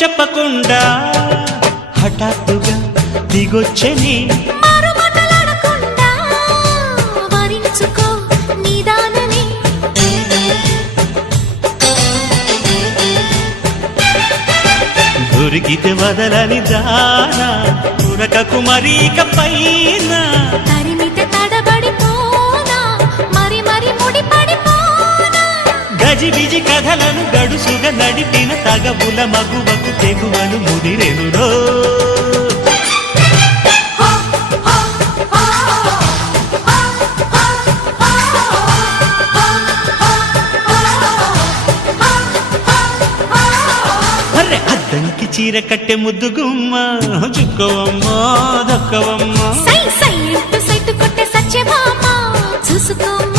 చెప్పకుండా హఠాత్తుగా దిగొచ్చని దొరికితే వదలని దానా ఉరకకు మరీక పైన తరిమితే తడబడిపోనా మరి మరి ముడిపడిపోనా గజిబిజి కథలను గడుసుగా నడిపిన తగవుల మగువకు తెగువను ముదిరెనురో అద్దంకి చీర కట్టె ముద్దు గుమ్మ చుక్కవమ్మ దక్కవమ్మ సై సై సైటు కొట్టే సత్యభామ చూసుకోమ్మ